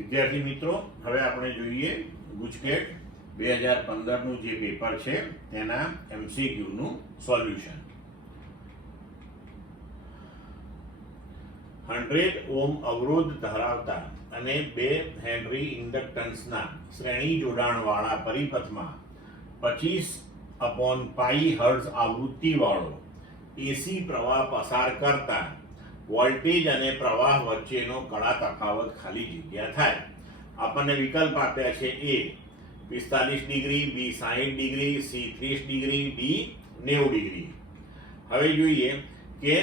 વિદ્યાર્થી મિત્રો, હવે આપણે જોઈએ ગુજકેટ 2015 નું જે પેપર છે તેના MCQ નું સોલ્યુશન. 100 ઓહ્મ અવરોધ ધરાવતા અને 2 હેનરી ઇન્ડક્ટન્સના શ્રેણી જોડાણવાળા પરિપથમાં 25/π હર્ટ્ઝ આવૃત્તિવાળો AC પ્રવાહ પસાર કરતા વોલ્ટેજ અને પ્રવાહ વચ્ચેનો કડા તફાવત ખાલી જગ્યા થાય. આપણને વિકલ્પ આપ્યા છે: A 45 degree, B 60 degree, C 30 degree, D 90 degree. હવે જોઈએ કે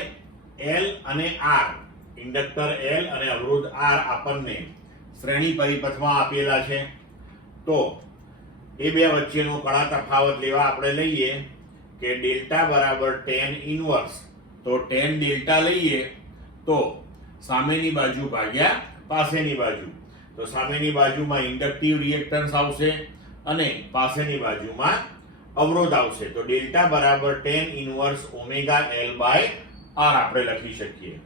L અને R, ઇન્ડક્ટર L અને અવરોધ R આપણને શ્રેણી પરિપથમાં આપેલા છે. તો એ બે વચ્ચેનો કડા તફાવત લેવા આપણે લઈએ કે ડેલ્ટા બરાબર tan ઇન્વર્સ. તો tan ડેલ્ટા લઈએ તો સામેની બાજુ ભાગ્યા પાસેની બાજુ. તો સામેની બાજુમાં ઇન્ડક્ટિવ રિએક્ટન્સ આવશે અને પાસેની બાજુમાં અવરોધ આવશે. તો ડેલ્ટા બરાબર tan inverse omega L by R આપણે લખી શકીએ.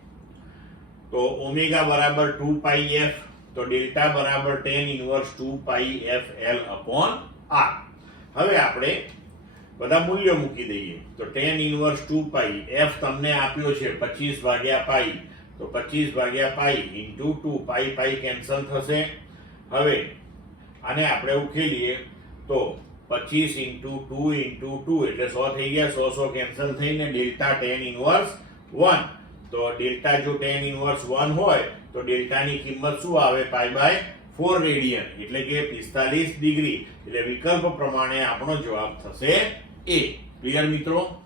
તો ઓમેગા બરાબર 2πf, તો ડેલ્ટા બરાબર tan inverse 2πfL upon R. હવે આપણે બધા મૂલ્યો મૂકી દઈએ. તો tan ઇન્વર્સ 2π, f તમને આપ્યો છે 25/π, તો 25/π into 2, π કેન્સલ થશે. હવે આને આપણે ઉકેલીએ તો 25 into 2 into 2 એટલે 100 થઈ ગયા. 100 કેન્સલ થઈને ડેલ્ટા tan ઇન્વર્સ 1. તો ડેલ્ટા જો tan ઇન્વર્સ 1 હોય તો ડેલ્ટાની કિંમત શું આવે? π/4 રેડિયન, એટલે કે 45 ડિગ્રી. એટલે વિકલ્પ પ્રમાણે આપણો જવાબ થશે A. ક્લિયર મિત્રો?